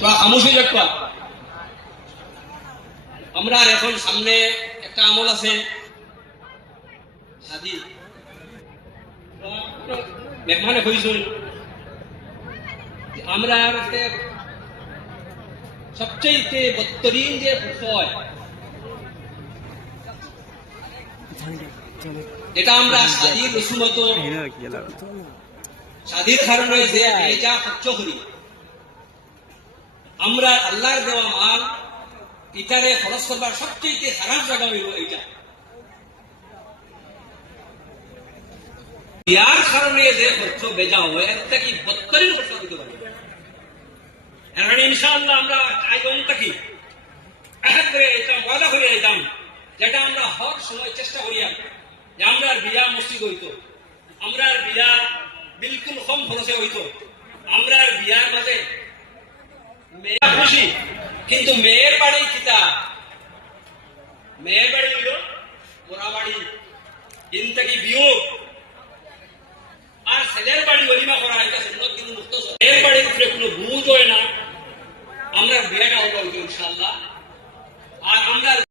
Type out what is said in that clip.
তো আমুষি দেখবা আমরা এখন সামনে একটা আমল আছে শাদি মেহমানে হইছুন আমরা সবচেয়ে বদতরিন যে বিষয় যেটা আমরা শাদির রসুমত শাদির কারণে যে বেজা খরচ করি আমরা আল্লাহর দেওয়া মাল ইটারে খরচ করবার সবচেয়ে খারাপ জায়গা হইল এইটা বিয়ার কারণে যে খরচ বেজা হয় এর থেকে বদতরিন খরচ দিতে পারি এখন ইনশাআল্লাহ আমরা আয়োজন থাকি একেবারে এটা ওয়াদা করে যেতাম যেটা আমরা হর সময় চেষ্টা করিয়া যে আমরা বিয়া মসজিদ হইতো আমরা বিয়া বিলকুল কম খরচে হইতো আমরা বিয়ার মাঝে মেয়ে খুশি কিন্তু মেয়ের বাড়ি কিতা মেয়ের বাড়ি হইল ওরা বাড়ি দিন থেকে বিয়োগ আর ছেলের বাড়ি অলিমা করা এটা সুন্নত কিন্তু মুক্ত মেয়ের বাড়ির উপরে কোনো বুঝ হয় না আমরা বিয়াটা হলো ইনশাআল্লাহ আর আমরা